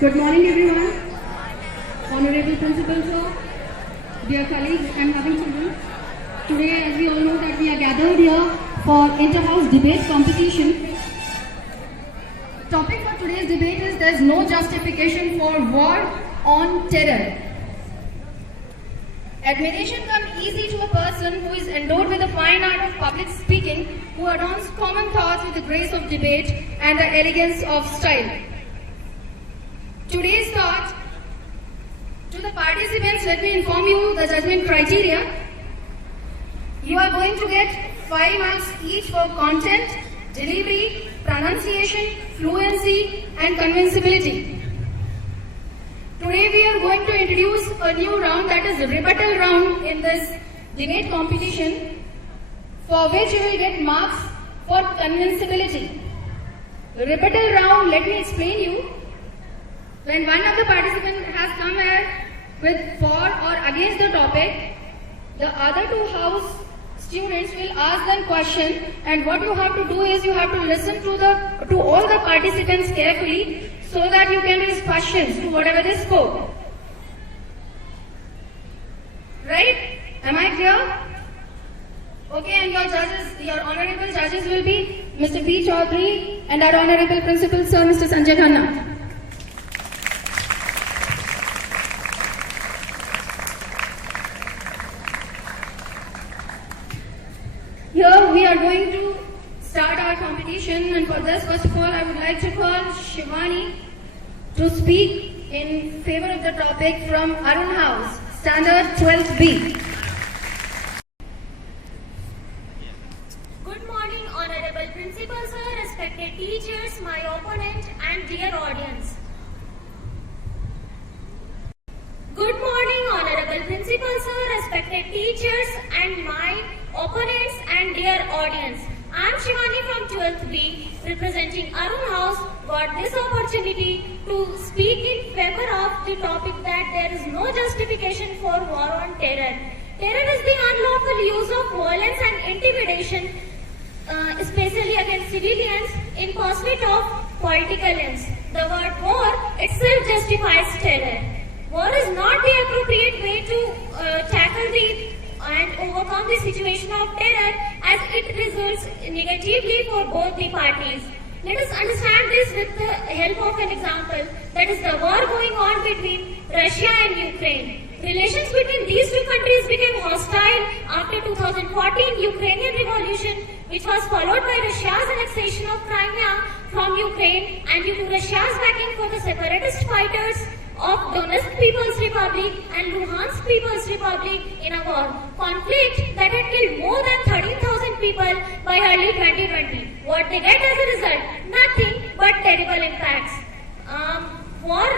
Good morning, everyone. Honorable Principal Sir, dear colleagues and loving children. Today, as we all know, that we are gathered here for inter-house debate competition. Topic for today's debate is "There's no justification for war on terror." Admiration comes easy to a person who is endowed with the fine art of public speaking, who adorns common thoughts with the grace of debate and the elegance of style. Today's thought, to the participants, let me inform you the judgment criteria. You are going to get 5 marks each for content, delivery, pronunciation, fluency and convincibility. Today we are going to introduce a new round, that is the rebuttal round in this debate competition, for which you will get marks for convincibility. The rebuttal round, let me explain you. When one of the participants has come here with for or against the topic, the other two house students will ask them question, and what you have to do is you have to listen to all the participants carefully so that you can raise questions to whatever they spoke. Right? Am I clear? Okay, and your judges, your honorable judges will be Mr. B. Chaudhary and our honorable principal sir, Mr. Sanjay Khanna. Here we are going to start our competition, and for this, first of all, I would like to call Shivani to speak in favor of the topic from Arun House, Standard 12B. Good morning, Honorable Principal Sir, respected teachers, my opponent and dear audience. Good morning, Honorable Principal Sir, respected teachers and my opponents and dear audience. I am Shivani from 12th B, representing Arun House, got this opportunity to speak in favor of the topic that there is no justification for war on terror. Terror is the unlawful use of violence and intimidation, especially against civilians, in pursuit of political ends. The word war itself justifies terror. War is not the appropriate way to tackle and overcome the situation of terror, as it results negatively for both the parties. Let us understand this with the help of an example, that is the war going on between Russia and Ukraine. Relations between these two countries became hostile after 2014 Ukrainian revolution, which was followed by Russia's annexation of Crimea from Ukraine, and due to Russia's backing for the separatist fighters of Donetsk People's Republic and Luhansk People's Republic in a war conflict that had killed more than 13,000 people by early 2020. What they get as a result? Nothing but terrible impacts. War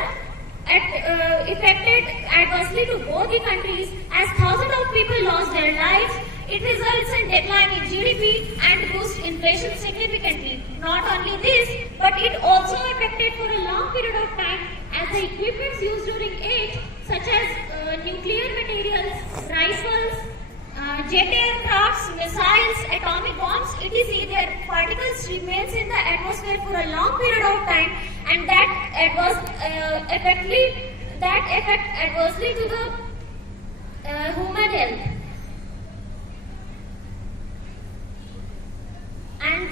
affected adversely to both the countries, as thousands of people lost their lives. It results in decline in GDP and boosts inflation significantly. Not only this, but it also affected for a long period of time, as the equipments used during it, such as nuclear materials, rifles, jet aircrafts, missiles, atomic bombs, etc., their particles remains in the atmosphere for a long period of time, and that affect adversely to the human health. And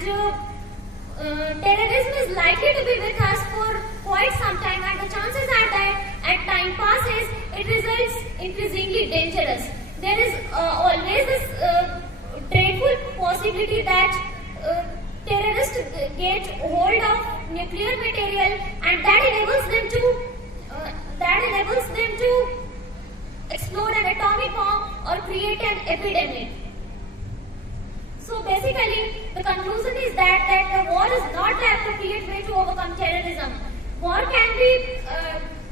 terrorism is likely to be with us for quite some time, and the chances are that as time passes, it results increasingly dangerous. There is always this dreadful possibility that terrorists get hold of nuclear material, and that enables them to explode an atomic bomb or create an epidemic. So basically, the conclusion is that the war is not the appropriate way to overcome terrorism.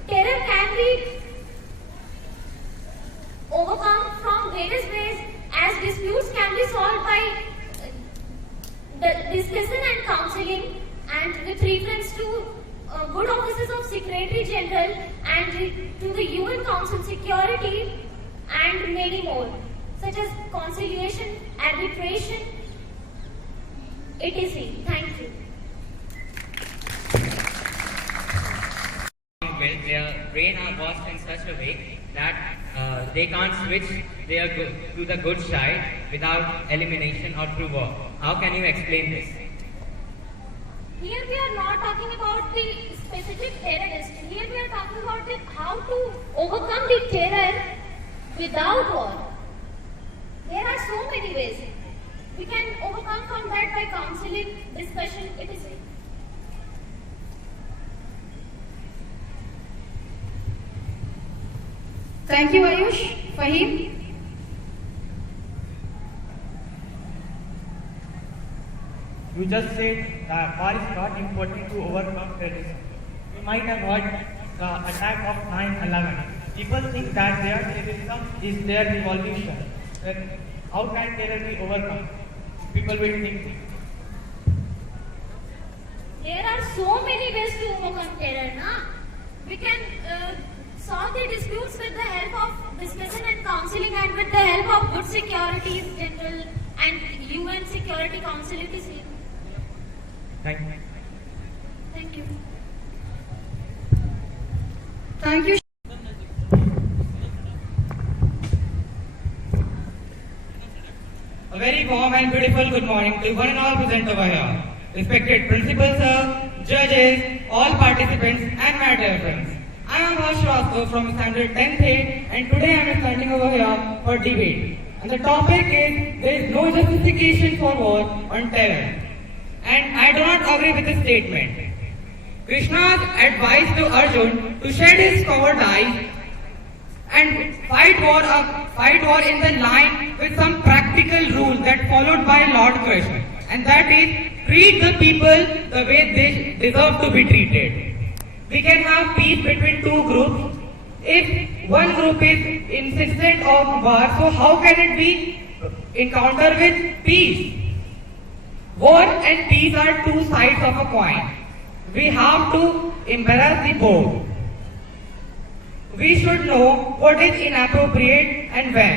Terror can be overcome from various ways, as disputes can be solved by discussion and counseling, and with reference to good offices of Secretary General and to the UN Council Security and many more, such as conciliation, arbitration, etc. Thank you. built, their brain are washed in such a way that they can't switch to the good side without elimination or through war. How can you explain this? Here we are not talking about the specific terrorist. Here we are talking about how to overcome the terror without war. There are so many ways. We can overcome from that by counseling, discussion, etc. Thank you, Ayush. Fahim? You just said that war is not important to overcome terrorism. You might have heard the attack of 9/11. People think that their terrorism is their revolution. Then how can terror be overcome? People will think. There are so many ways to overcome terror, na? We can solve the disputes with the help of discussion and counseling and with the help of good securities general and UN Security Council. It is here. Thank you. Thank you. Thank you. A very warm and beautiful good morning to one and all present over here. Respected principals, sir, judges, all participants and my dear friends. I am Housewise from standard 10th A and today I am standing over here for debate. And the topic is there is no justification for war on terror. And I do not agree with this statement. Krishna's advice to Arjun to shed his coward eyes and fight war in the line with some practical rules that followed by Lord Krishna, and that is treat the people the way they deserve to be treated. We can have peace between two groups. If one group is insistent on war, so how can it be encountered with peace? War and peace are two sides of a coin. We have to embrace the both. We should know what is inappropriate and when.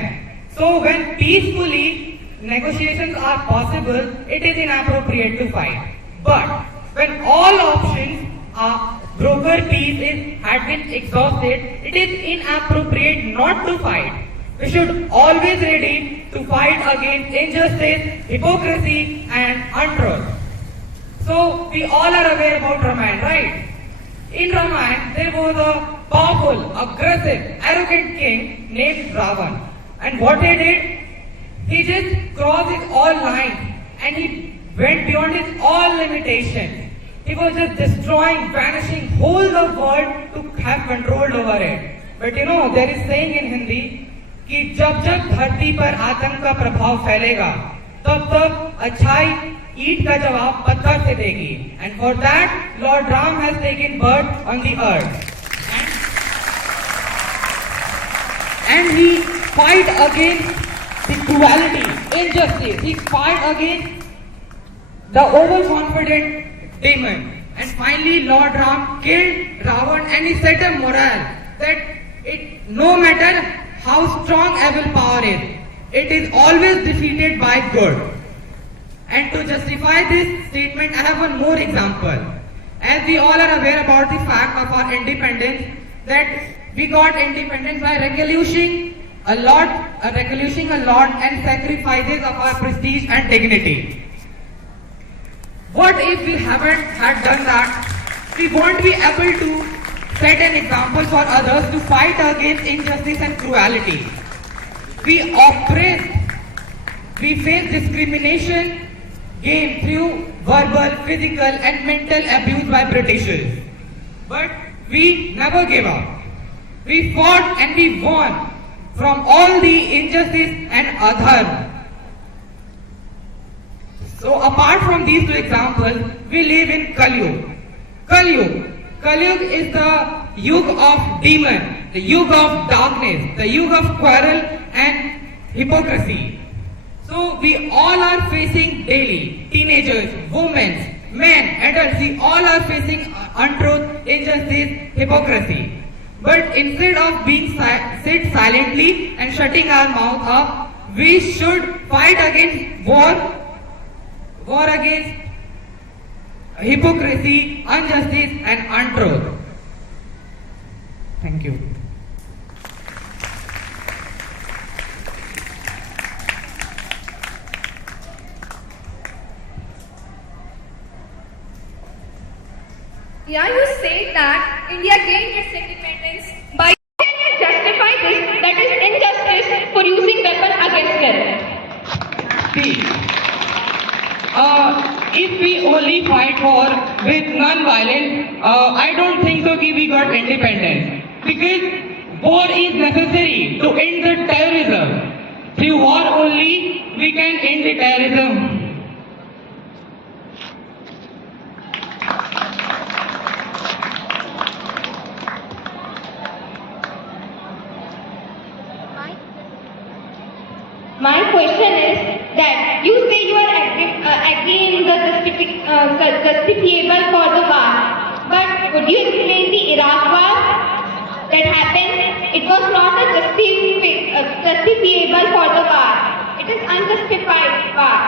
So when peacefully negotiations are possible, it is inappropriate to fight. But when all options are broker peace had been exhausted, it is inappropriate not to fight. We should always ready to fight against injustice, hypocrisy and untruth. So we all are aware about Ramayana, right? In Ramayana, there was a powerful, aggressive, arrogant king named Ravan. And what he did? He just crossed his all lines and he went beyond his all limitations. He was just destroying, vanishing whole the world to have control over it. But you know, there is saying in Hindi कि जब जब धरती पर आतंक का प्रभाव फैलेगा तब तब अच्छाई ईट का जवाब पत्थर से देगी. And for that, Lord Ram has taken birth on the earth. And he fight against the cruelty, injustice. He fight against the overconfident demon. And finally, Lord Ram killed Ravan and he set a morale that no matter how strong evil power is, it is always defeated by good. And to justify this statement, I have one more example. As we all are aware about the fact of our independence, that we got independence by relinquishing a lot and sacrifices of our prestige and dignity. What if we haven't had done that? We won't be able to set an example for others to fight against injustice and cruelty. We oppress, we face discrimination gained through verbal, physical and mental abuse by Britishers. But we never gave up. We fought and we won from all the injustice and adharma. So apart from these two examples, we live in Kali Yuga is the yuga of demon, the yuga of darkness, the yuga of quarrel and hypocrisy. So we all are facing daily, teenagers, women, men, adults, we all are facing untruth, injustice, hypocrisy. But instead of being sit silently and shutting our mouth up, we should fight against war against hypocrisy, injustice and untruth. Thank you. Yeah, you say that India gained its independence by. Can you justify this? That is injustice for using weapon against them. See, if we only fight war with non-violence, I don't think so that we got independence. Because war is necessary to end the terrorism. Through war only we can end the terrorism. My question is that you say you are agreeing the justifiable for the war, but could you explain the Iraq war that happened? It was not a justifiable for the war. It is unjustified war.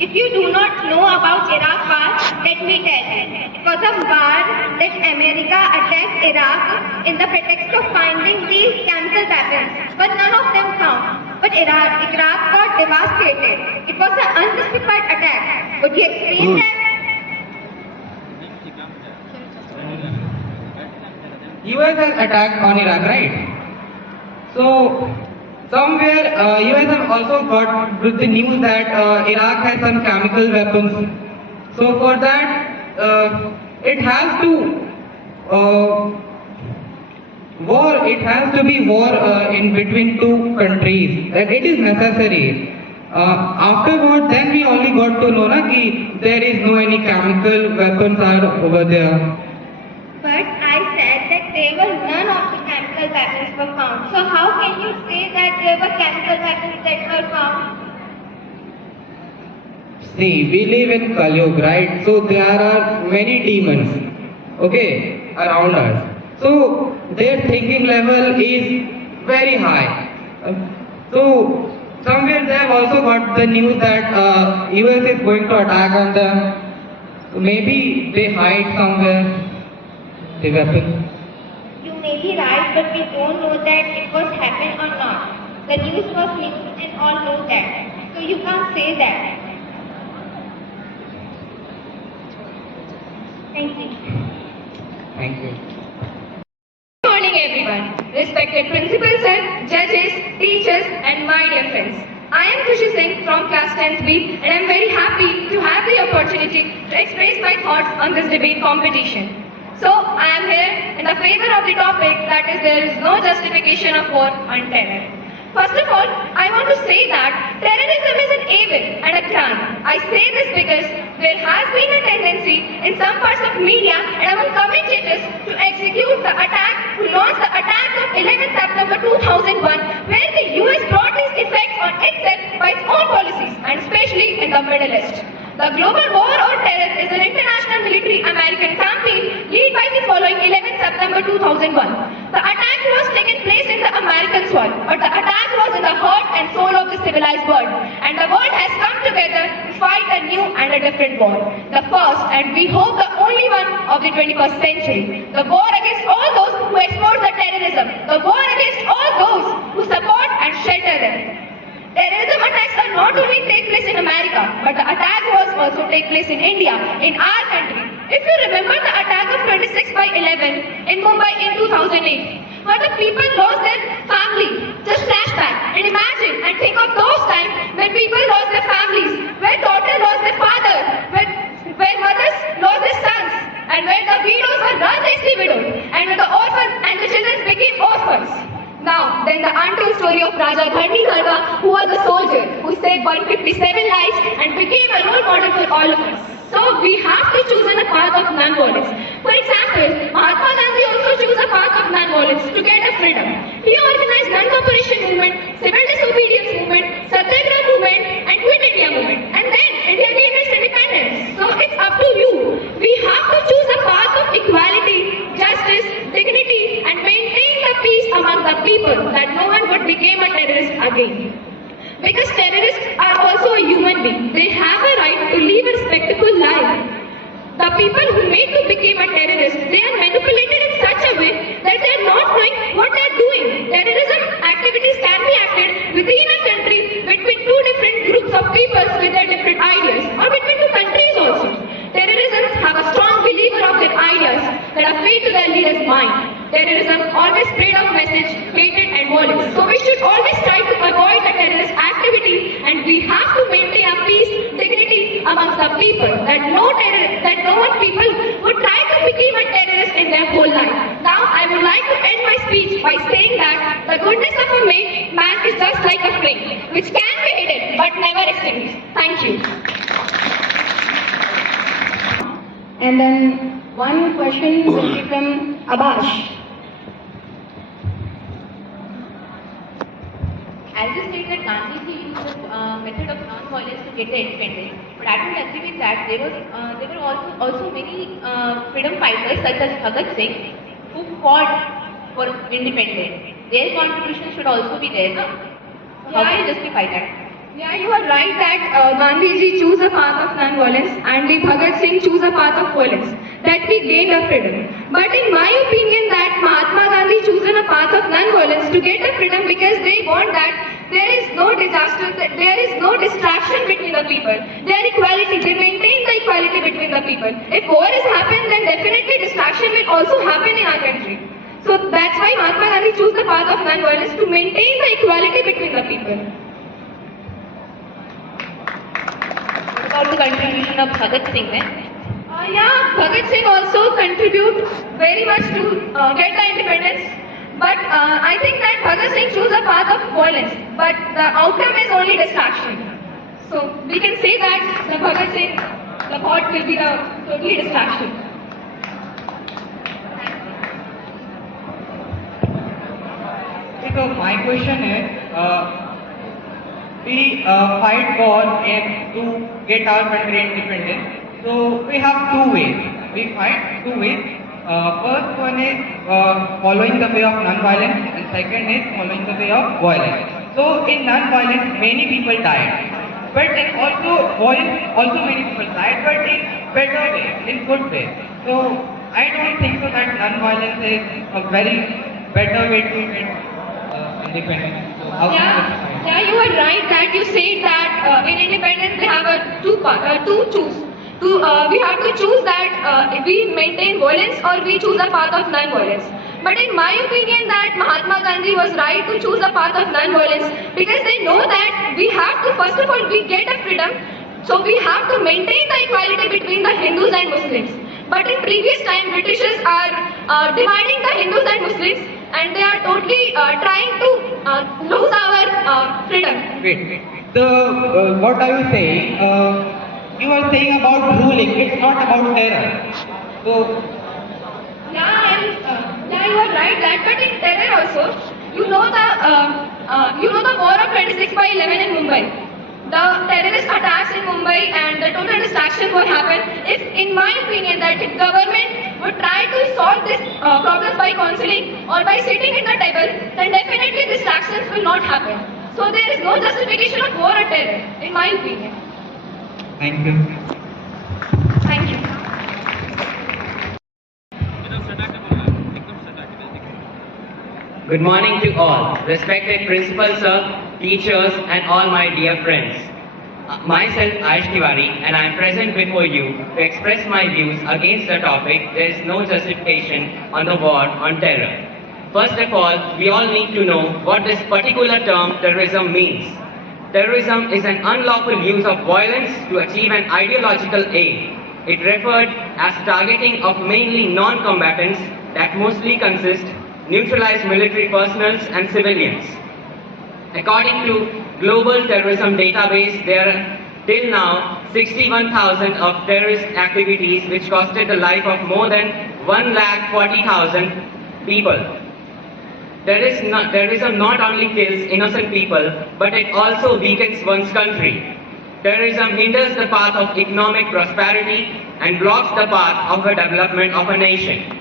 If you do not know about Iraq war, let me tell you. It was a war that America attacked Iraq in the pretext of finding these chemical weapons, but none of them found. But Iraq got devastated. It was an unjustified attack. Would you explain that? US has attacked on Iraq, right? So, somewhere US have also got with the news that Iraq has some chemical weapons. So for that, it has to be war in between two countries. That it is necessary. Afterward, then we only got to know that there is no any chemical weapons are over there. But I said that there were none of the chemical weapons were found. So how can you say that there were chemical weapons that were found? See, we live in Kali Yuga, right? So there are many demons, okay, around us. So their thinking level is very high. So somewhere they have also got the news that US is going to attack on them. So maybe they hide somewhere the weapon. You may be right, but we don't know that it was happened or not. The news was news and all know that. So you can't say that. Thank you. Thank you. Good morning everyone, respected principal sir, judges, teachers and my dear friends. I am Khushi Singh from class 10th B and I am very happy to have the opportunity to express my thoughts on this debate competition. So I am here in the favor of the topic that is there is no justification of war on terror. First of all, I want to say that terrorism is an evil and a crime. I say this because there has been a tendency in some parts of media and among commentators to execute the attack, to launch the attack of 11th September 2001, where the US brought its effects on itself by its own policies and especially in the Middle East. The global war on terror is an international military American campaign led by the following 11th September 2001. The attack was taken place in the American soil, but the attack was in the heart and soul of the civilized world, and the world has come together to fight a new and a different war. The first, and we hope the only one of the 21st century. The war against all those who export the terrorism. The war against all those who support and shelter them. Terrorism attacks are not only take place in America, but the attack was also take place in India, in our country. If you remember the attack of 26/11 in Mumbai in 2008, where the people lost their family, just flashback and imagine and think of those times when people lost their families, where daughters lost their father, where mothers lost their sons, and where the widows were ruthlessly widowed, and where the orphans and the children became orphans. Now, then the untold story of Raja Dharni Dharma, who was a soldier, who saved 157 lives and became a role model for all of us. So, we have to choose a path of non-violence. For example, Mahatma Gandhi also chose a path of non-violence to get a freedom. He organized non-cooperation movement, civil disobedience movement, Satyagraha movement, and Quit India movement. And then, India gained its independence. So, it's up to you. We have to choose a path of equality, justice, dignity, and maintain the peace among the people, that no one would become a terrorist again. Because terrorists are also a human being. They have a right to live a respectable life. The people who made to become a people that no one people would try to become a terrorist in their whole life. Now I would like to end my speech by saying that the goodness of a man is just like a flame, which can be hidden but never extinguished. Thank you. And then one question will be from Abash. As you said that Gandhiji used the method of non-violence to get the independence, but I don't agree with that. There were also many freedom fighters such as Bhagat Singh who fought for independence. Their contribution should also be there, no? So how do you justify that? Yeah, you are right that Gandhiji chose a path of non-violence and the Bhagat Singh chose a path of violence, that we gained a freedom. But in my opinion that Mahatma Gandhi chosen a path of non-violence to get a freedom because they want that there is no disaster, that there is no distraction between the people. Their equality, they maintain the equality between the people. If war is happened, then definitely distraction will also happen in our country. So that's why Mahatma Gandhi chose the path of non-violence to maintain the equality between the people. What about the contribution of Bhagat Singh then? Yeah, Bhagat Singh also contribute very much to get the independence. But I think that Bhagat Singh chose a path of violence, but the outcome is only distraction. So we can say that the Bhagat Singh, the thought will be the totally distraction. So my question is, we fight for and to get our country independent. So we have two ways. We fight two ways. First one is following the way of non-violence, and second is following the way of violence. So in non-violence, many people died, but in violence, also many people died, but in better way, in good way. So I don't think so that non-violence is a very better way to get independence. So how can you justify it? Yeah, you are right that you said that in independence they have two choose. We have to choose that we maintain violence or we choose a path of non-violence. But in my opinion that Mahatma Gandhi was right to choose a path of non-violence because they know that we have to, first of all, we get a freedom, so we have to maintain the equality between the Hindus and Muslims. But in previous time, Britishers are dividing the Hindus and Muslims, and they are totally trying to lose our freedom. Wait. What are you saying? You are saying about ruling. It's not about terror. So Yeah, you are right that, but in terror also, you know the war of 26/11 in Mumbai. The terrorist attacks in Mumbai and the total distraction what happened. If, in my opinion, that if government would try to solve this problems by counseling or by sitting at the table, then definitely distractions will not happen. So there is no justification of war or terror, in my opinion. thank you. Thank you. Good morning to all, respected principal sir, teachers and all my dear friends. Myself Ayush Tiwari and I am present before you to express my views against the topic there is no justification on the war on terror. First of all, we all need to know what this particular term terrorism means. Terrorism is an unlawful use of violence to achieve an ideological aim. It referred as targeting of mainly non-combatants that mostly consist neutralized military personnel and civilians. According to Global Terrorism Database, there are till now 61,000 of terrorist activities which costed the life of more than 1,40,000 people. Terrorism not only kills innocent people, but it also weakens one's country. Terrorism hinders the path of economic prosperity and blocks the path of the development of a nation.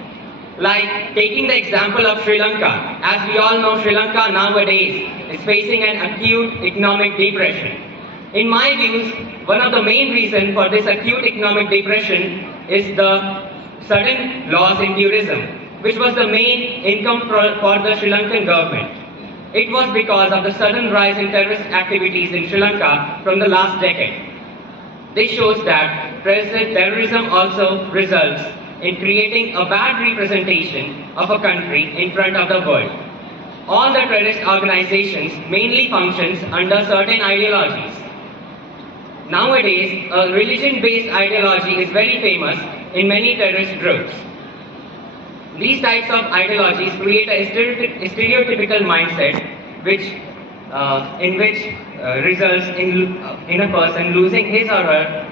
Like taking the example of Sri Lanka. As we all know, Sri Lanka nowadays is facing an acute economic depression. In my views, one of the main reasons for this acute economic depression is the sudden loss in tourism, which was the main income for the Sri Lankan government. It was because of the sudden rise in terrorist activities in Sri Lanka from the last decade. This shows that terrorism also results in creating a bad representation of a country in front of the world. All the terrorist organizations mainly functions under certain ideologies. Nowadays, a religion-based ideology is very famous in many terrorist groups. These types of ideologies create a stereotypical mindset in which results in a person losing his or her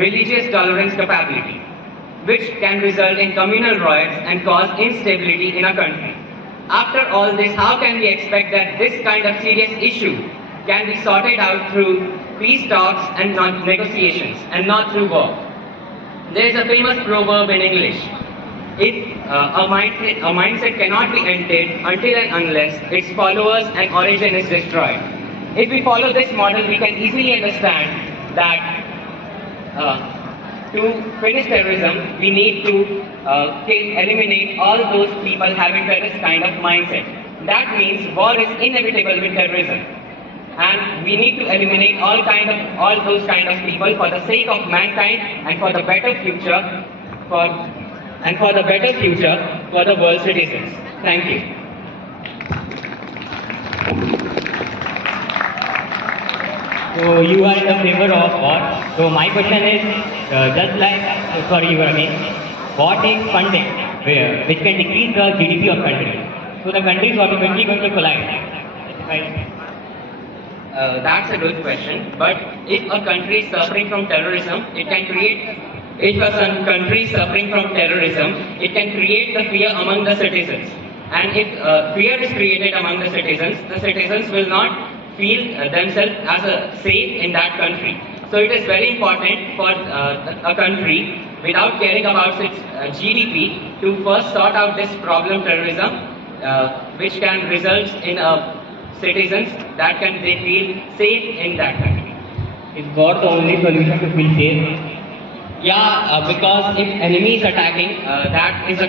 religious tolerance capability, which can result in communal riots and cause instability in a country. After all this, how can we expect that this kind of serious issue can be sorted out through peace talks and negotiations and not through war? There is a famous proverb in English. A mindset cannot be ended until and unless its followers and origin is destroyed. If we follow this model, we can easily understand that to finish terrorism, we need to eliminate all those people having terrorist kind of mindset. That means war is inevitable with terrorism. And we need to eliminate all those kind of people for the sake of mankind and for the better future for the world citizens. Thank you. So you are in the favor of war. So my question is, war takes funding which can decrease the GDP of country. So the country is automatically going to collapse. Right? That's a good question. But if a country is suffering from terrorism, it can create the fear among the citizens. And if fear is created among the citizens will not feel themselves as safe in that country. So it is very important for a country, without caring about its GDP, to first sort out this problem terrorism, which can result in citizens that they feel safe in that country. Is war the only solution to feel safe? Yeah, because if enemy is attacking, that is a...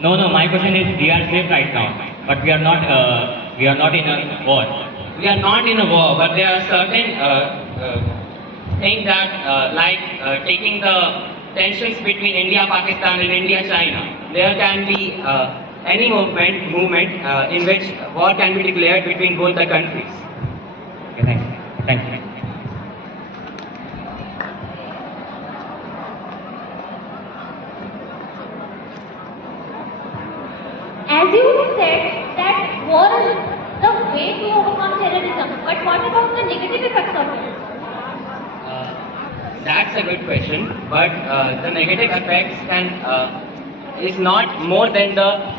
No, my question is, we are safe right now, but we are not in a war. We are not in a war, but there are certain things that, taking the tensions between India, Pakistan and India, China, there can be any movement in which war can be declared between both the countries. Okay, thank you. As you said that war is the way to overcome terrorism, but what about the negative effects of it? That's a good question, but the negative effects is not more than the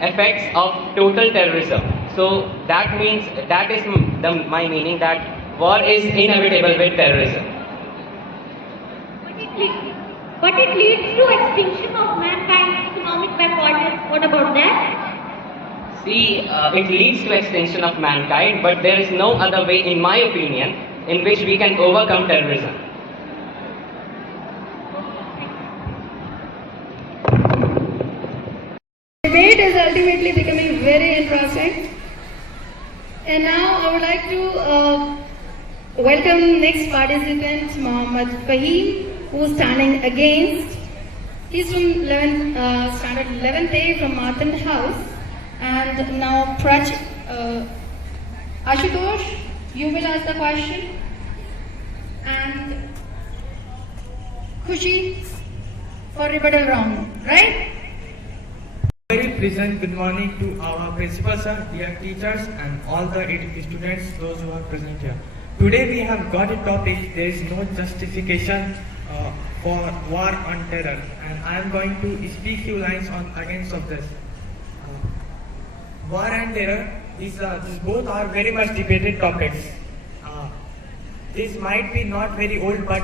effects of total terrorism. So that is my meaning, that war is inevitable with terrorism. But it leads to extinction of mankind's economic backwardness. What about that? See, it leads to extinction of mankind, but there is no other way, in my opinion, in which we can overcome terrorism. The debate is ultimately becoming very interesting. And now I would like to welcome next participant, Mohammad Fahim, who is standing against. He's from standard 11th A from Martin House. And now Ashutosh, you will ask the question. And Khushi for rebuttal round, right? Very pleasant good morning to our principal sir, dear teachers and all the ABPS students, those who are present here. Today we have got a topic, there is no justification for war on terror, and I am going to speak few lines against of this. War and terror, these both are very much debated topics. This might be not very old, but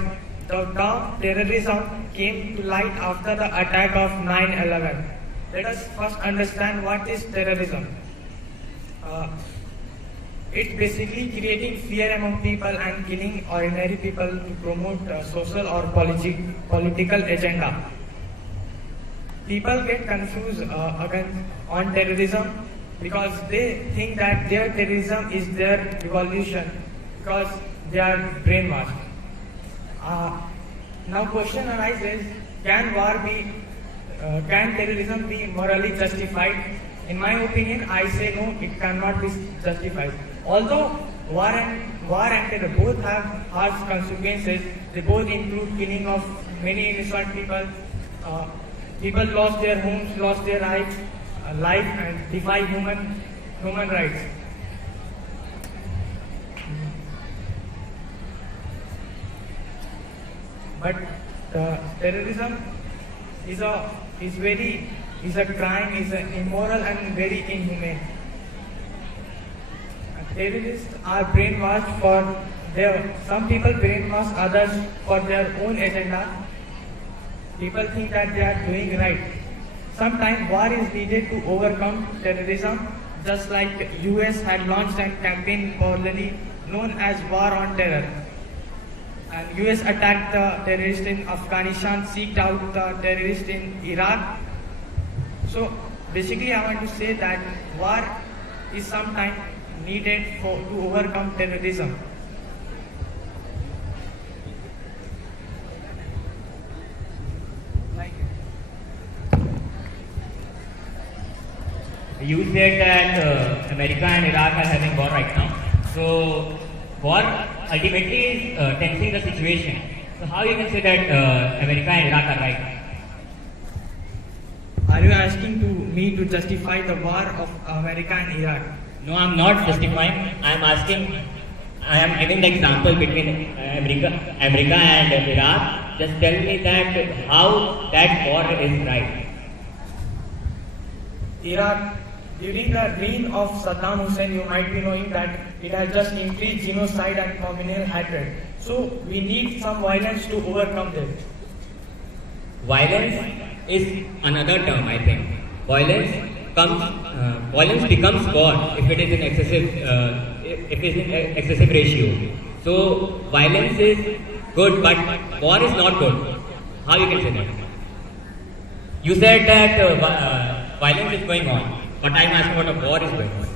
the term terrorism came to light after the attack of 9/11. Let us first understand what is terrorism. It's basically creating fear among people and killing ordinary people to promote social or political agenda. People get confused on terrorism because they think that their terrorism is their revolution because they are brainwashed. Now question arises, can terrorism be morally justified? In my opinion, I say no, it cannot be justified. Although war war and terror both have harsh consequences. They both include killing of many innocent people. People lost their homes, lost their life, and defy human rights. But terrorism is a crime, is immoral and very inhumane. Terrorists are brainwashed some people brainwash others for their own agenda. People think that they are doing right. Sometimes war is needed to overcome terrorism, just like US had launched a campaign popularly known as War on Terror. And US attacked the terrorists in Afghanistan, seeked out the terrorists in Iraq. So basically I want to say that war is sometimes needed to overcome terrorism. You said that America and Iraq are having war right now. So war ultimately is tensing the situation. So how you can say that America and Iraq are right? Are you asking me to justify the war of America and Iraq? No, I'm not justifying. I am giving the example between America and Iraq. Just tell me that how that war is right. Iraq, during the reign of Saddam Hussein, you might be knowing that it has just increased genocide and communal hatred. So we need some violence to overcome this. Violence is another term, I think. Violence becomes God if it is in excessive ratio. So violence is good, but war is not good. How you can say that? You said that violence is going on, but I am asking what a war is going on.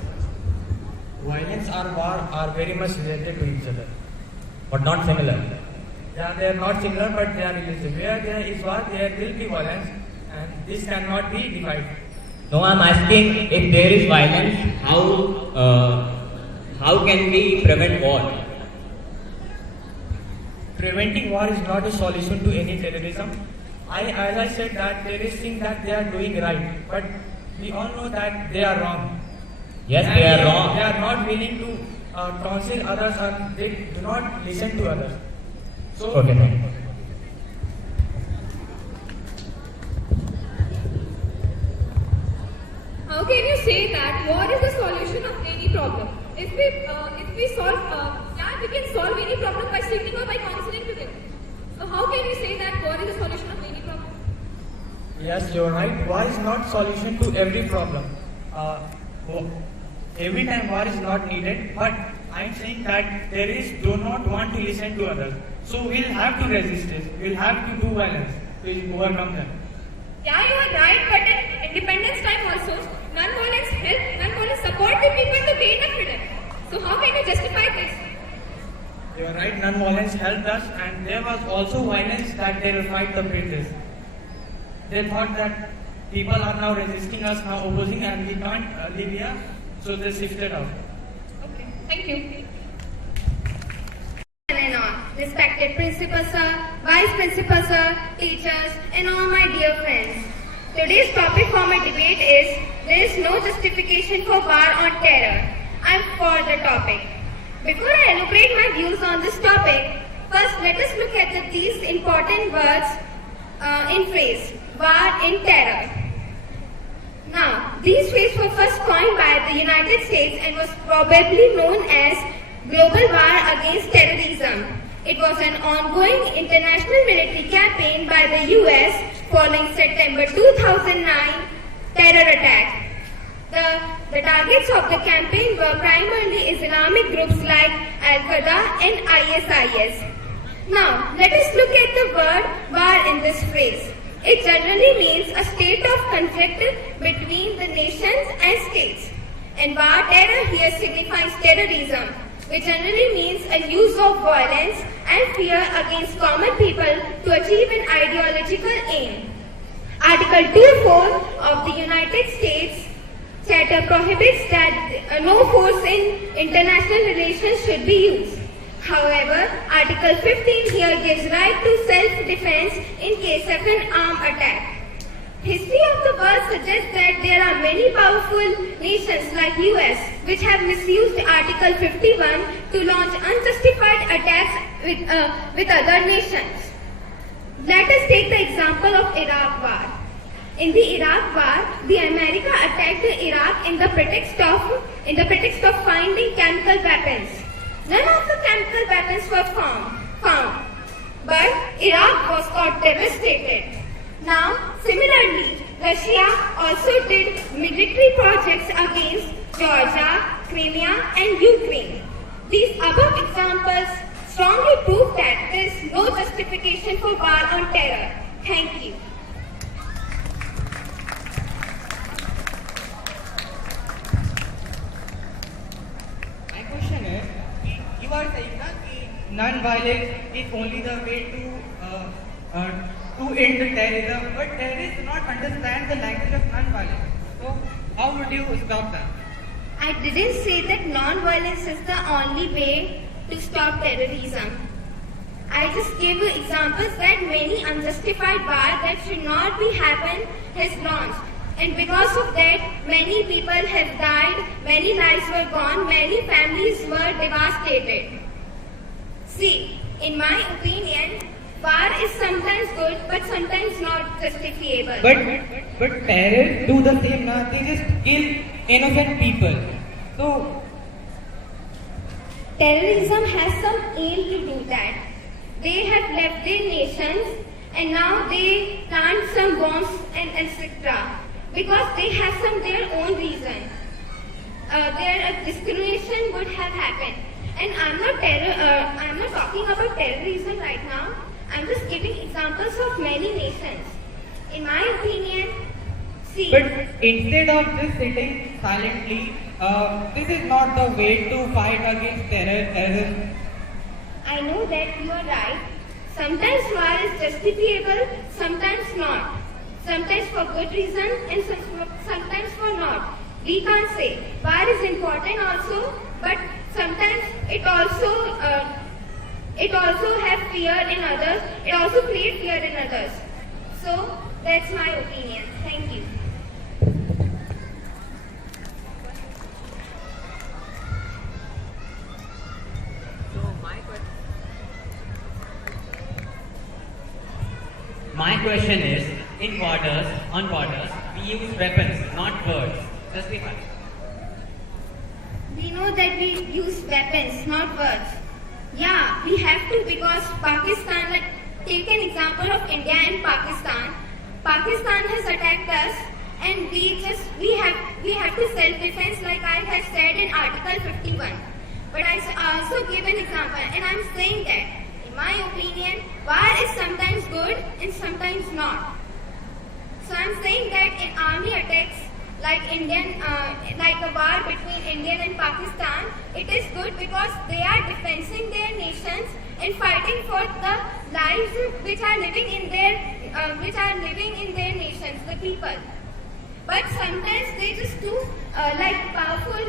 Violence and war are very much related to each other. But not similar. Yeah, they are not similar, but they are related. Where there is war, there will be violence, and this cannot be divided. No, I am asking if there is violence, how can we prevent war? Preventing war is not a solution to any terrorism. As I said, that terrorists think that they are doing right, but we all know that they are wrong. Yes, and they are wrong. They are not willing to counsel others, and they do not listen to others. So, Okay, thank you. How can you say that war is the solution of any problem? If we solve, we can solve any problem by sitting or by counseling to them. So how can you say that war is the solution of any problem? yes, you are right. War is not solution to every problem. Every time war is not needed, but I am saying that terrorists do not want to listen to others. So we'll have to resist it. We'll have to do violence to overcome them. Yeah, you are right, but at independence time also, non-violence help, non-violence support the people to gain the freedom. So how can you justify this? You are right, non-violence helped us, and there was also violence that terrified the British. They thought that people are now resisting us, now opposing, and we can't live here, so they shifted out. Okay, thank you. And all, respected principal sir, vice principal sir, teachers, and all my dear friends. Today's topic for my debate is, there is no justification for war on terror. I am for the topic. Before I elaborate my views on this topic, first let us look at these important words in phrase, war in terror. Now, these phrases were first coined by the United States and was probably known as Global War Against Terrorism. It was an ongoing international military campaign by the US following September 2009 terror attack. The targets of the campaign were primarily Islamic groups like Al-Qaeda and ISIS. Now, let us look at the word war in this phrase. It generally means a state of conflict between the nations and states. And war terror here signifies terrorism, which generally means a use of violence and fear against common people to achieve an ideological aim. Article 2.4 of the United States Charter prohibits that no force in international relations should be used. However, Article 15 here gives right to self-defense in case of an armed attack. History of the world suggests that there are many powerful nations like US which have misused Article 51 to launch unjustified attacks with other nations. Let us take the example of Iraq War. In the Iraq War, the America attacked Iraq in the pretext of finding chemical weapons. None of the chemical weapons were found, but Iraq was got devastated. Now, similarly, Russia also did military projects against Georgia, Crimea and Ukraine. These above examples strongly prove that there is no justification for war on terror. Thank you. My question is, you are saying that non-violence is only the way to end the terrorism, but terrorists do not understand the language of non-violence. So, how would you stop that? I didn't say that non-violence is the only way to stop terrorism. I just gave you examples that many unjustified war that should not be happen has launched. And because of that, many people have died, many lives were gone, many families were devastated. See, in my opinion, war is sometimes good, but sometimes not justifiable. But terrorists do the same now. They just kill innocent people. So terrorism has some aim to do that. They have left their nations and now they plant some bombs and etc. Because they have some their own reason. Their discrimination would have happened. And I'm not talking about terrorism right now. I'm just giving examples of many nations. In my opinion, see. But instead of just sitting silently, this is not the way to fight against terrorism. I know that you are right. Sometimes war is justifiable, sometimes not. Sometimes for good reason and sometimes for not. We can't say. War is important also, but sometimes it also have fear in others. It also creates fear in others. So that's my opinion. Thank you. My question is, on borders, we use weapons, not words. Justify. We know that we use weapons, not words. Yeah, we have to because Pakistan, take an example of India and Pakistan. Pakistan has attacked us and we have to self-defense like I have said in Article 51. But I also give an example and I'm saying that in my opinion, war is sometimes good and sometimes not. So I'm saying that in army attacks like a war between India and Pakistan, it is good because they are defending their nations and fighting for the lives which are living in their nations, the people. But sometimes they just do like powerful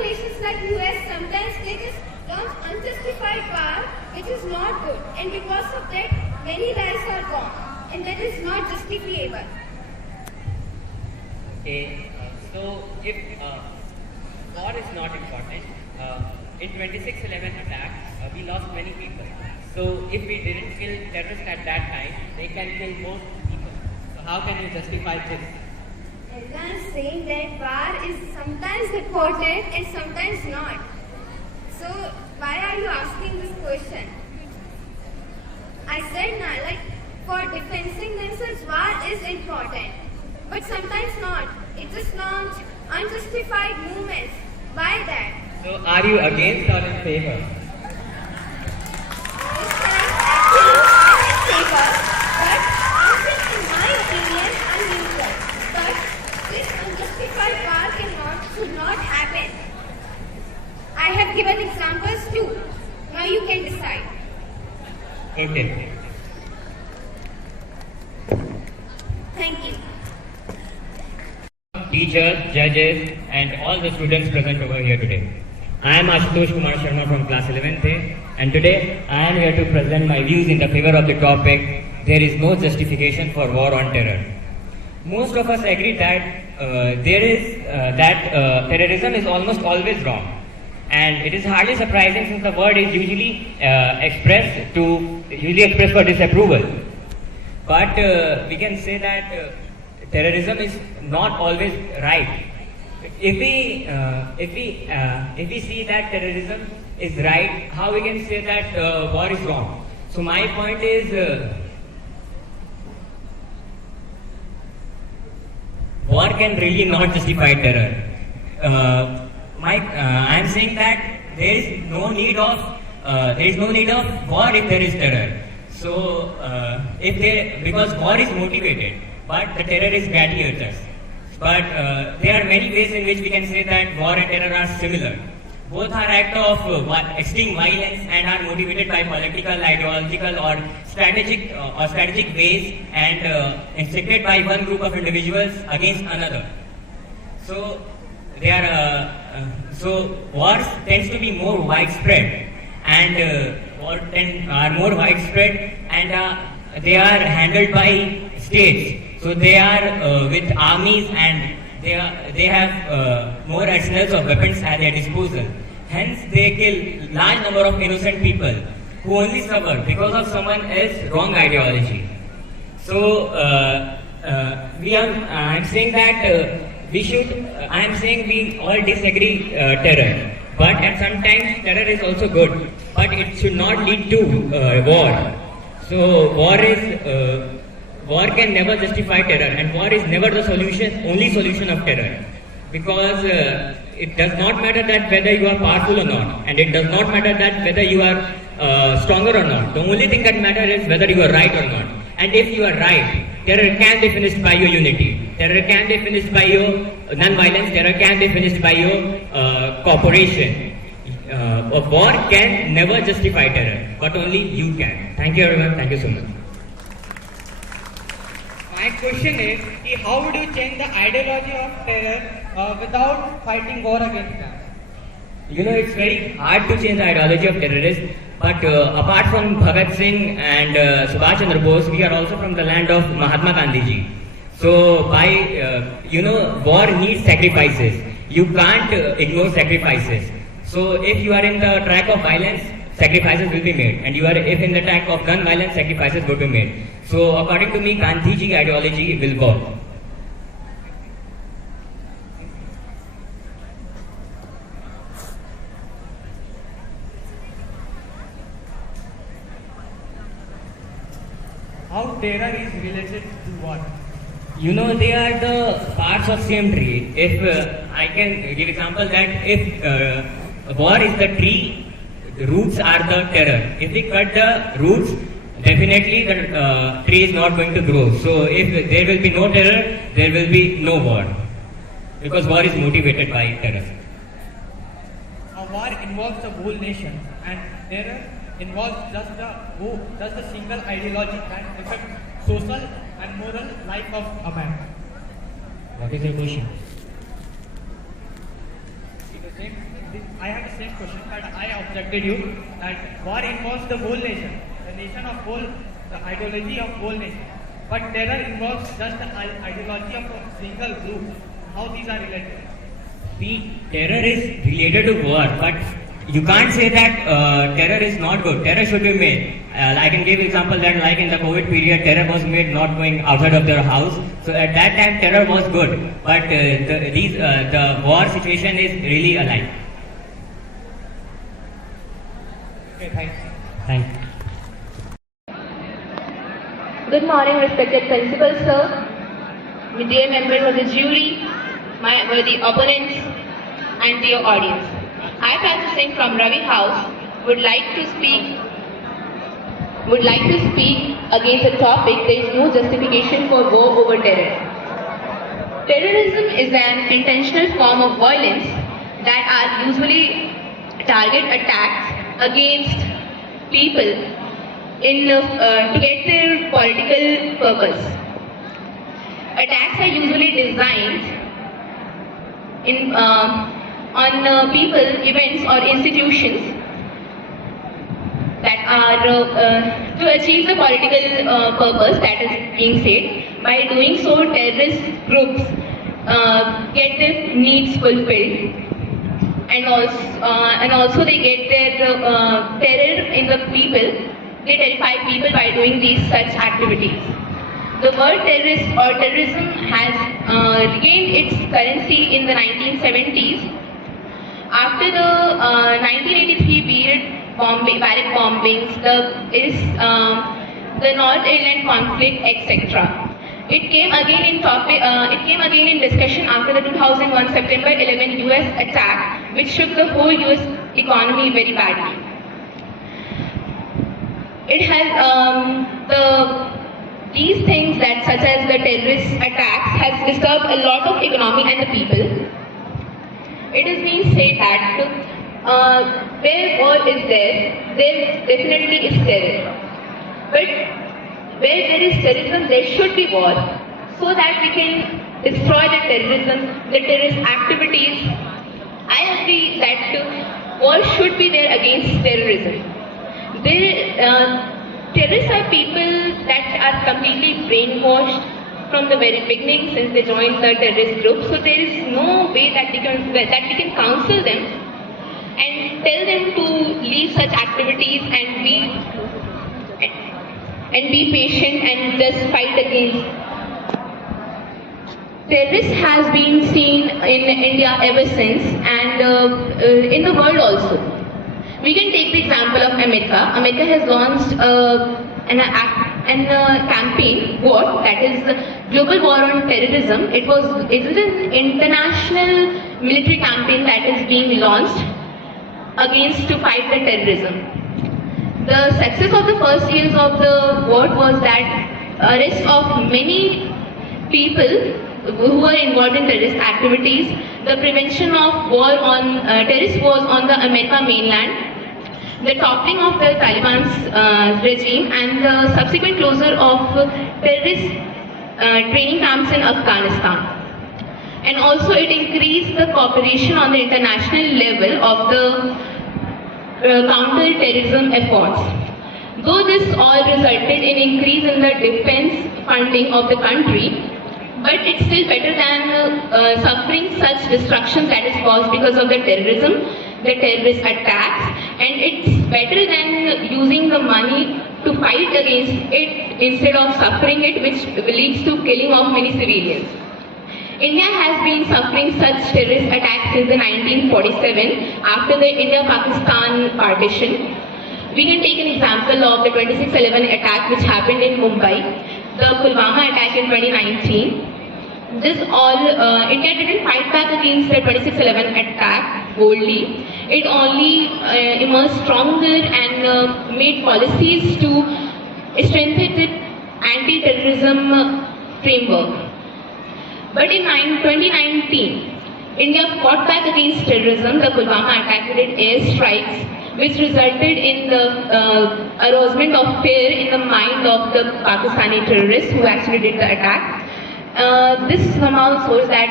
nations like US. Sometimes they just launch unjustified war, which is not good, and because of that, many lives are gone, and that is not justifiable. Okay, so if war is not important, in 26/11 attack, we lost many people. So if we didn't kill terrorists at that time, they can kill more people. So how can you justify this? As I'm saying that war is sometimes important and sometimes not. So why are you asking this question? I said now, like for defending themselves, war is important. But sometimes not. It just launch unjustified movements. Why that? So are you against or in favor? I'm in favor, but in my opinion, I'm neutral. But this unjustified war should not happen. I have given examples too. Now you can decide. Okay. Thank you. Teachers, judges, and all the students present over here today. I am Ashutosh Kumar Sharma from class 11th A, and today I am here to present my views in the favor of the topic, there is no justification for war on terror. Most of us agree that terrorism is almost always wrong, and it is hardly surprising since the word is usually expressed for disapproval. But we can say that terrorism is not always right. If we see that terrorism is right, how we can say that war is wrong? So my point is, war can really not justify terror. I am saying that there is no need of war if there is terror. So because war is motivated, but the terror is gratuitous. But there are many ways in which we can say that war and terror are similar. Both are acts of extreme violence and are motivated by political, ideological, or strategic ways and inflicted by one group of individuals against another. So wars tends to be more widespread and they are handled by states. So they are with armies and they have more arsenals of weapons at their disposal. Hence, they kill large number of innocent people who only suffer because of someone else's wrong ideology. So I'm saying that I'm saying we all disagree terror, but at some times terror is also good, but it should not lead to war. So war can never justify terror, and war is never the only solution of terror, because it does not matter that whether you are powerful or not, and it does not matter that whether you are stronger or not. The only thing that matters is whether you are right or not. And if you are right, terror can be finished by your unity. Terror can be finished by your non-violence. Terror can be finished by your cooperation. A war can never justify terror, but only you can. Thank you everyone. Thank you so much. My question is, how would you change the ideology of terror without fighting war against them? It's very hard to change the ideology of terrorists, but apart from Bhagat Singh and Subhash Chandra Bose, we are also from the land of Mahatma Gandhi ji. So war needs sacrifices. You can't ignore sacrifices. So if you are in the track of violence, sacrifices will be made, and if in the track of gun violence, sacrifices will be made. So according to me, Gandhiji ideology will work. How terror is related to what? They are the parts of same tree. If I can give example that if war is the tree, the roots are the terror. If we cut the roots, definitely the tree is not going to grow. So if there will be no terror, there will be no war, because war is motivated by terror. A war involves the whole nation, and terror involves just the single ideology that affects social and moral life of a man. What is your question? I have the same question, but I objected you that war involves the whole nation, the ideology of whole nation. But terror involves just the ideology of a single group. How these are related? Terror is related to war, but you can't say that terror is not good. Terror should be made. I can give example that like in the COVID period, terror was made not going outside of their house. So at that time, terror was good. But the war situation is really alive. Okay, thanks. Thanks. Good morning, respected principal sir, dear members of the jury, the opponents, and dear audience. I, Francis Singh from Ravi House, would like to speak against the topic, there is no justification for war over terror. Terrorism is an intentional form of violence that are usually target attacks against people to get their political purpose. Attacks are usually designed on people, events or institutions that are to achieve the political purpose that is being said. By doing so, terrorist groups get their needs fulfilled, and also they get their terror in the people. They terrify people by doing these such activities. The word terrorist or terrorism has regained its currency in the 1970s after the 1983 period barrack bombings, the North Ireland conflict, etc. It came again in discussion after the 2001 September 11 US attack, which shook the whole US economy very badly. It has these things that such as the terrorist attacks has disturbed a lot of economy and the people. It is being said that where war is there definitely is terror. But where there is terrorism, there should be war, so that we can destroy the terrorism, the terrorist activities. I agree that war should be there against terrorism. Terrorists are people that are completely brainwashed from the very beginning since they joined the terrorist group. So there is no way that we can counsel them and tell them to leave such activities and be patient and just fight against. Terrorists has been seen in India ever since, and in the world also. We can take the example of America. America has launched an campaign, war, that is Global War on Terrorism. It is an international military campaign that is being launched to fight the terrorism. The success of the first years of the war was that arrest of many people who were involved in terrorist activities, the prevention of terrorist wars on the America mainland, the toppling of the Taliban's regime, and the subsequent closure of terrorist training camps in Afghanistan. And also it increased the cooperation on the international level of the counter-terrorism efforts. Though this all resulted in increase in the defense funding of the country, but it's still better than suffering such destruction that is caused because of the terrorism, the terrorist attacks, and it's better than using the money to fight against it instead of suffering it, which leads to killing of many civilians. India has been suffering such terrorist attacks since the 1947 after the India-Pakistan partition. We can take an example of the 26/11 attack which happened in Mumbai, the Pulwama attack in 2019. India didn't fight back against the 26/11 attack boldly. It only emerged stronger and made policies to strengthen the anti-terrorism framework. But in 2019, India fought back against terrorism, the Pulwama attack with airstrikes, which resulted in the arousement of fear in the mind of the Pakistani terrorists who actually did the attack. This somehow shows that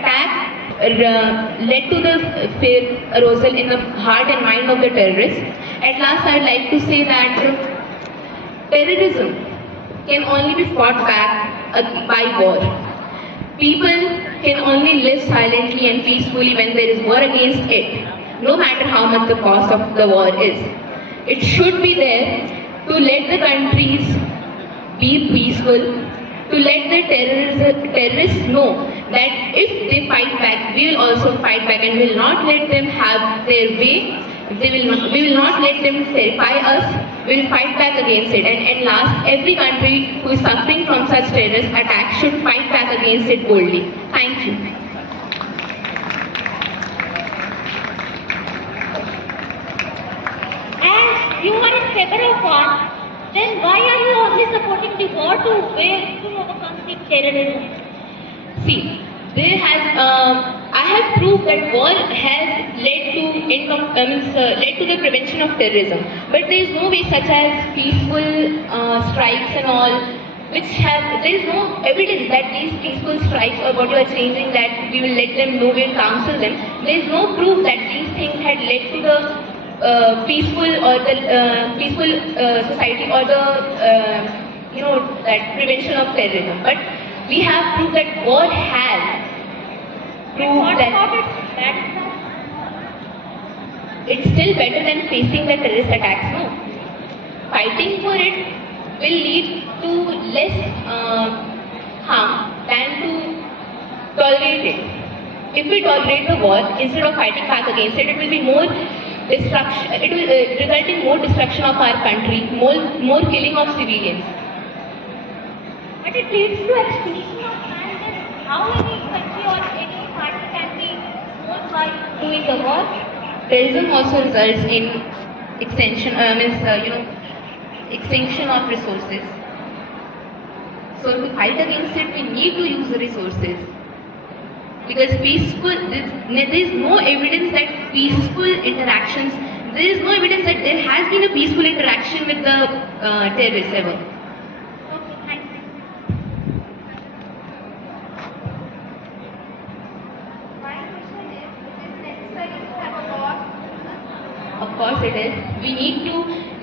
attack led to the fear arousal in the heart and mind of the terrorists. At last, I would like to say that terrorism can only be fought back by war. People can only live silently and peacefully when there is war against it, no matter how much the cost of the war is. It should be there to let the countries be peaceful, to let the terrorists know that if they fight back, we will also fight back and will not let them have their way. We will not let them terrify us. We will fight back against it. And last, every country who is suffering from such terrorist attacks should fight back against it boldly. Thank you. As you are in favor of war, then why are you only supporting the war to overcome the terrorism? See, I have proved that war has led to the prevention of terrorism. But there is no way such as peaceful strikes and all there is no evidence that these peaceful strikes or what you are changing, that we will let them know, we will counsel them. There is no proof that these things had led to the peaceful society or the that prevention of terrorism. But we have proof that God has proved that it's still better than facing the terrorist attacks. No, fighting for it will lead to less harm than to tolerate it. If we tolerate the war instead of fighting back against it, it will be more destruction. It will result in more destruction of our country, more killing of civilians. But it leads to extinction of man. Then how any country or any party can be known by doing the war? Terrorism also results in extinction of resources. So to fight against it, we need to use the resources. Because there is no evidence that peaceful interactions, there is no evidence that there has been a peaceful interaction with the terrorists ever. Okay, thank you. My question is it necessary to have a war? Of course it is. We need to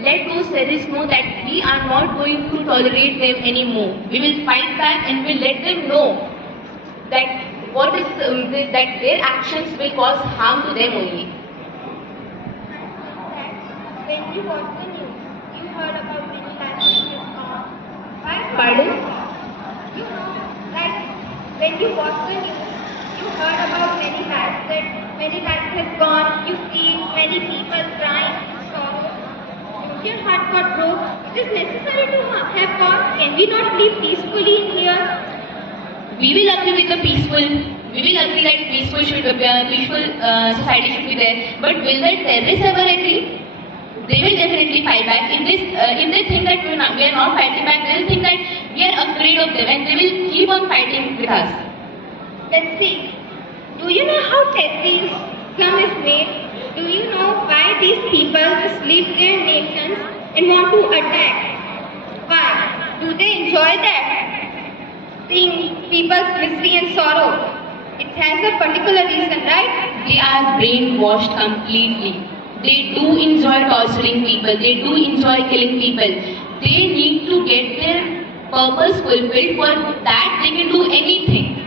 let those terrorists know that we are not going to tolerate them anymore. We will fight back and we will let them know that that their actions will cause harm to them only. When you watch the news, you heard about many lives gone. Pardon? You know, like when you watch the news, you heard about many lives, that many lives have gone. You see many people crying, sorrow. Your heart got broke. It is necessary to have war. Can we not live peacefully in here? We will agree with the peaceful. We will agree that peaceful society should be there. But will the terrorists ever agree? They will definitely fight back. If they think that we are not fighting back, they will think that we are afraid of them, and they will keep on fighting with us. Let's see. Do you know how terrorism is made? Do you know why these people just leave their nations and want to attack? Why? Do they enjoy that? Seeing people's misery and sorrow. It has a particular reason, right? They are brainwashed completely. They do enjoy torturing people. They do enjoy killing people. They need to get their purpose fulfilled. For that, they can do anything.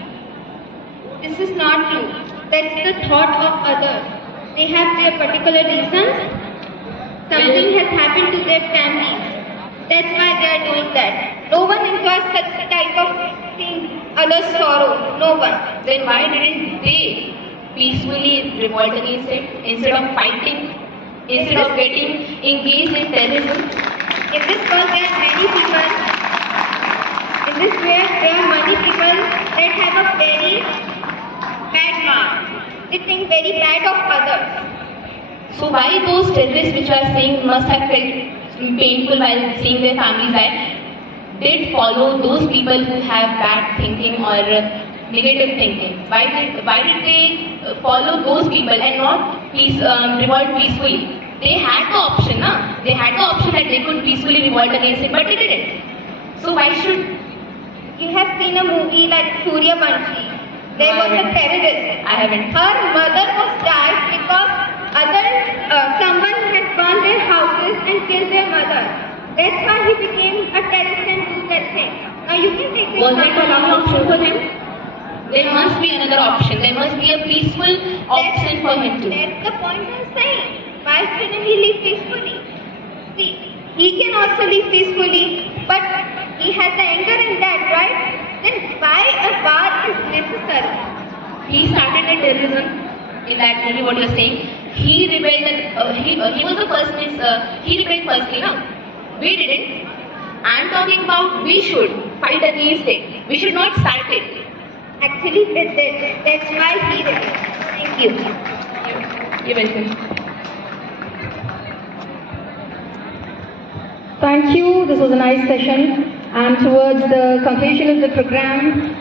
This is not true. That's the thought of others. They have their particular reasons. Something has happened to their families. That's why they are doing that. No one enjoys such a type of thing. Others' sorrow. No one. Then why didn't they peacefully revolt against it instead of fighting, instead of getting engaged in terrorism? In this world, there are many people. In this world, there are many people that have a very bad mark. They think very bad of others. So why those terrorists which are saying must have felt painful while seeing their families die, did follow those people who have bad thinking or negative thinking? Why did they follow those people and not revolt peacefully? They had the option, na? They had the option that they could peacefully revolt against it, but they didn't. So why should? You have seen a movie like Surya Vanshi. There was a terrorist. I haven't. Her mother was died because someone had burned their houses and killed their mother. That's why he became a terrorist and do that thing. Now you can take this. Was that the wrong option for him? There must be another option. There must be a peaceful option for him too. That's the point I'm saying. Why shouldn't he live peacefully? See, he can also live peacefully, but he has the anger in that, right? Then why a war is necessary? He started the terrorism in that movie. What you're saying? He rebelled. He was the first. He rebelled firstly, no? We didn't. I'm talking about we should fight against it. We should not start it. Actually, that's why he rebelled. Thank you. You're welcome. Thank you. This was a nice session. And towards the conclusion of the program,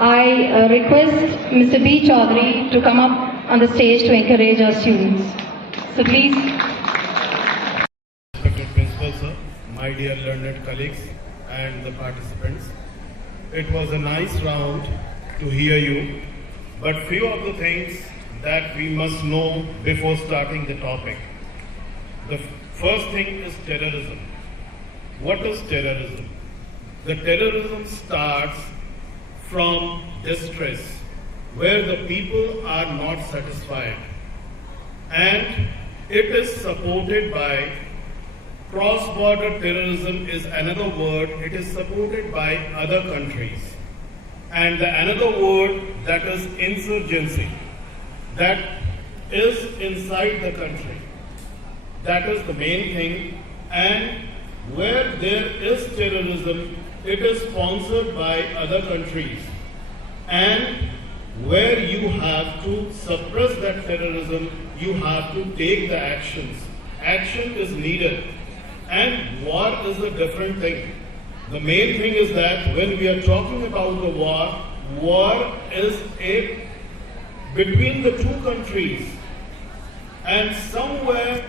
I request Mr. B. Chaudhary to come up on the stage to encourage our students. So please. Respected Principal Sir, my dear learned colleagues, and the participants. It was a nice round to hear you, but few of the things that we must know before starting the topic. The first thing is terrorism. What is terrorism? The terrorism starts from distress, where the people are not satisfied, and it is supported by cross-border terrorism is another word. It is supported by other countries. And the another word that is insurgency, that is inside the country. That is the main thing. And where there is terrorism, it is sponsored by other countries. And where you have to suppress that terrorism, you have to take the actions. Action is needed. And war is a different thing. The main thing is that when we are talking about the war is between the two countries. And somewhere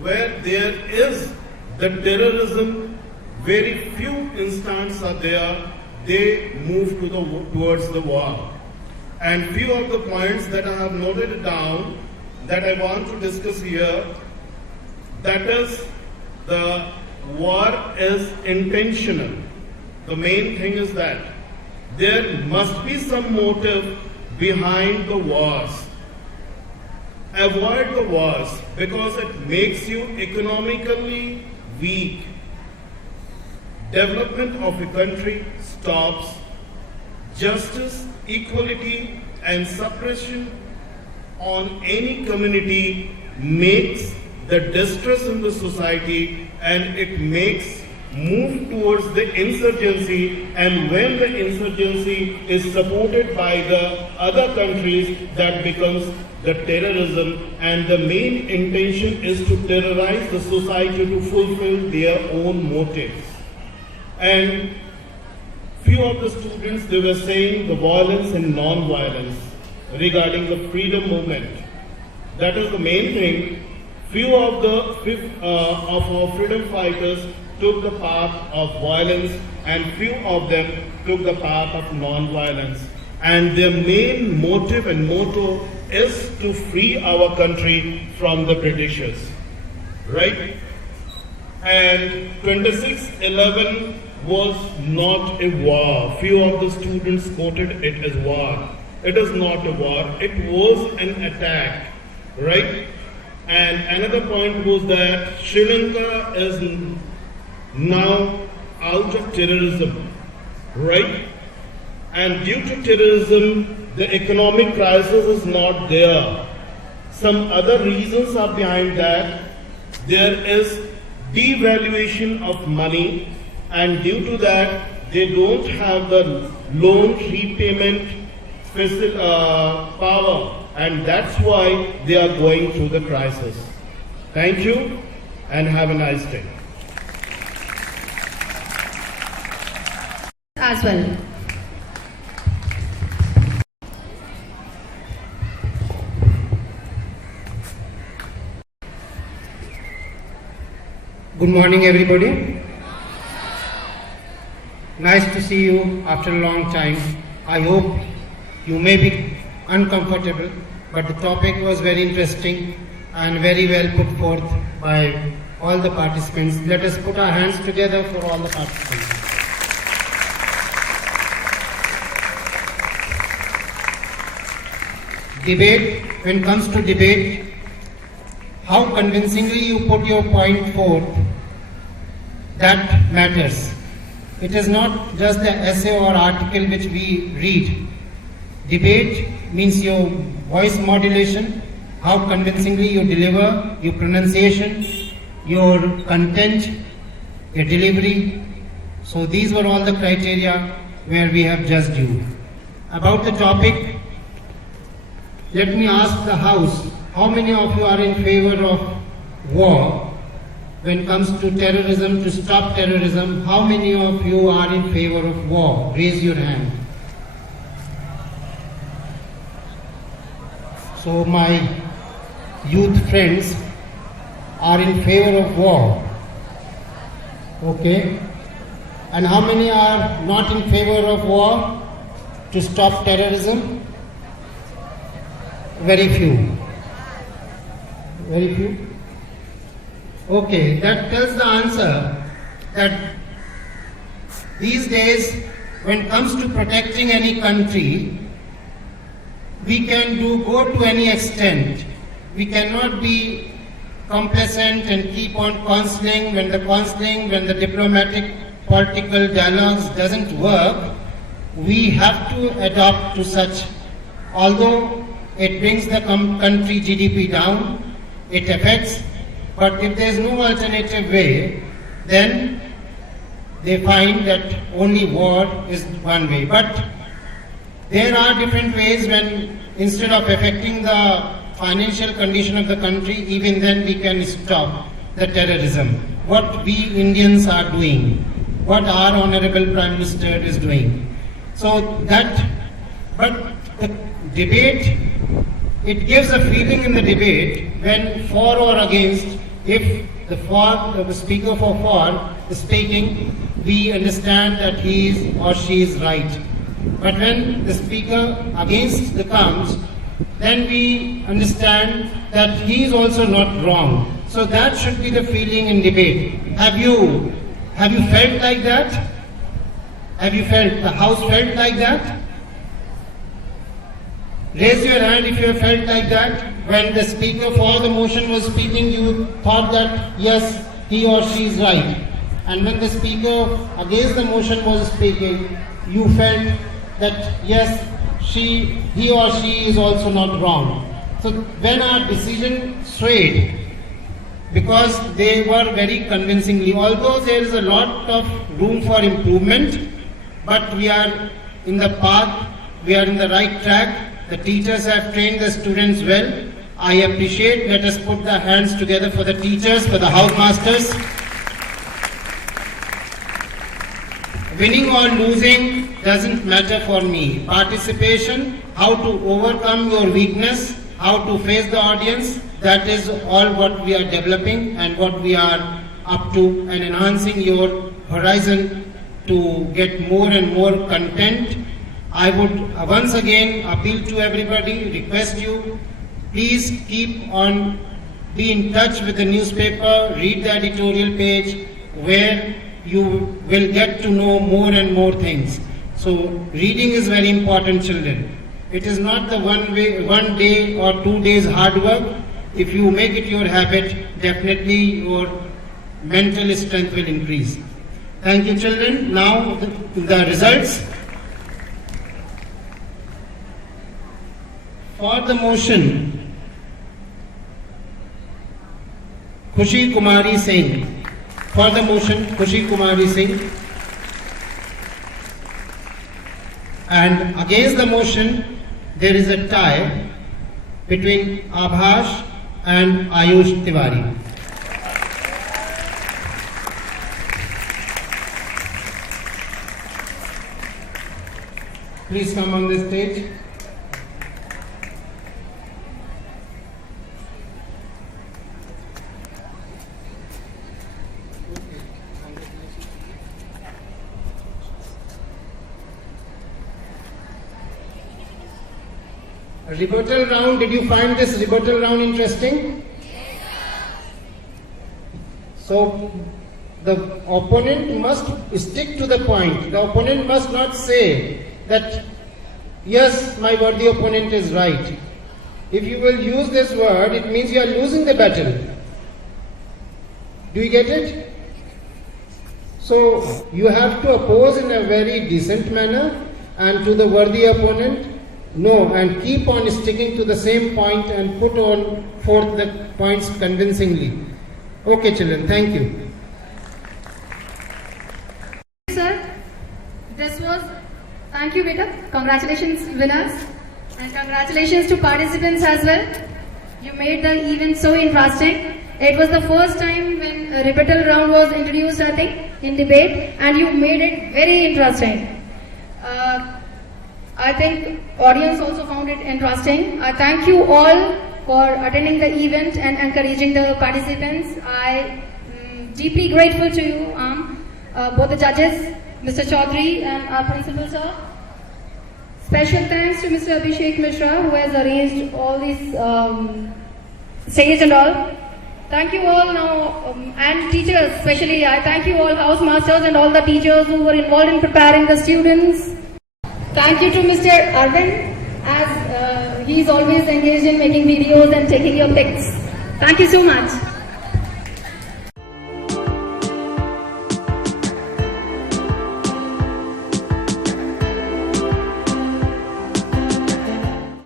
where there is the terrorism, very few instances are there, they move towards the war. And few of the points that I have noted down that I want to discuss here, that is, the war is intentional. The main thing is that there must be some motive behind the wars. Avoid the wars because it makes you economically weak. Development of a country stops. Justice, equality, and suppression on any community makes the distress in the society, and it makes move towards the insurgency, and when the insurgency is supported by the other countries, that becomes the terrorism, and the main intention is to terrorize the society to fulfill their own motives. And few of the students, they were saying the violence and non-violence regarding the freedom movement. That is the main thing. Few of our freedom fighters took the path of violence, and few of them took the path of non-violence. And their main motive and motto is to free our country from the Britishers, right? And 26/11 was not a war. Few of the students quoted it as war. It is not a war. It was an attack, right? And another point was that Sri Lanka is now out of terrorism, right? And due to terrorism, the economic crisis is not there. Some other reasons are behind that. There is devaluation of money, and due to that, they don't have the loan repayment power, and that's why they are going through the crisis. Thank you, and have a nice day. As well. Good morning, everybody. Nice to see you after a long time. I hope you may be uncomfortable, but the topic was very interesting and very well put forth by all the participants. Let us put our hands together for all the participants. Debate, when it comes to debate, how convincingly you put your point forth, that matters. It is not just the essay or article which we read. Debate means your voice modulation, how convincingly you deliver, your pronunciation, your content, your delivery. So these were all the criteria where we have judged you. About the topic, let me ask the House, how many of you are in favor of war? When it comes to terrorism, to stop terrorism, how many of you are in favor of war? Raise your hand. So my youth friends are in favor of war. Okay. And how many are not in favor of war to stop terrorism? Very few. Very few. Okay, that tells the answer that these days, when it comes to protecting any country, we can go to any extent. We cannot be complacent and keep on counseling when the diplomatic political dialogues doesn't work. We have to adopt to such. Although it brings the country GDP down, it affects, but if there is no alternative way, then they find that only war is one way. But there are different ways when, instead of affecting the financial condition of the country, even then we can stop the terrorism. What we Indians are doing, what our Honorable Prime Minister is doing. So that, but the debate, it gives a feeling in the debate when for or against, if the speaker for is speaking, we understand that he is or she is right. But when the speaker against the comes, then we understand that he is also not wrong. So that should be the feeling in debate. Have you felt like that? Have you felt, the House felt like that? Raise your hand if you have felt like that. When the speaker for the motion was speaking, you thought that yes, he or she is right. And when the speaker against the motion was speaking, you felt that yes, he or she is also not wrong. So when our decision swayed, because they were very convincingly, although there is a lot of room for improvement, but we are in the path, we are in the right track. The teachers have trained the students well. I appreciate, let us put the hands together for the teachers, for the house masters. Winning or losing doesn't matter for me. Participation, how to overcome your weakness, how to face the audience, that is all what we are developing and what we are up to, and enhancing your horizon to get more and more content. I would once again appeal to everybody, request you, please keep on, be in touch with the newspaper, read the editorial page, where you will get to know more and more things. So reading is very important, children. It is not the one day or 2 days hard work. If you make it your habit, definitely your mental strength will increase. Thank you, children. Now the results. For the motion, Khushi Kumari Singh. For the motion, Khushi Kumari Singh. And against the motion, there is a tie between Abhash and Ayush Tiwari. Please come on the stage. Rebuttal round, did you find this rebuttal round interesting? So, the opponent must stick to the point. The opponent must not say that, yes, my worthy opponent is right. If you will use this word, it means you are losing the battle. Do you get it? So, you have to oppose in a very decent manner, and to the worthy opponent, no, and keep on sticking to the same point and put on forth the points convincingly. Okay, children, thank you. Sir, this was, thank you, beta. Congratulations, winners, and congratulations to participants as well. You made the event so interesting. It was the first time when a rebuttal round was introduced, I think, in debate, and you made it very interesting. I think audience also found it interesting. I thank you all for attending the event and encouraging the participants. I am deeply grateful to you, both the judges Mr. Chaudhary and our principal, sir. Special thanks to Mr. Abhishek Mishra, who has arranged all these stage and all. Thank you all now, and teachers especially. I thank you all, house masters and all the teachers who were involved in preparing the students. Thank you to Mr. Arvind, as he is always engaged in making videos and taking your pics. Thank you so much.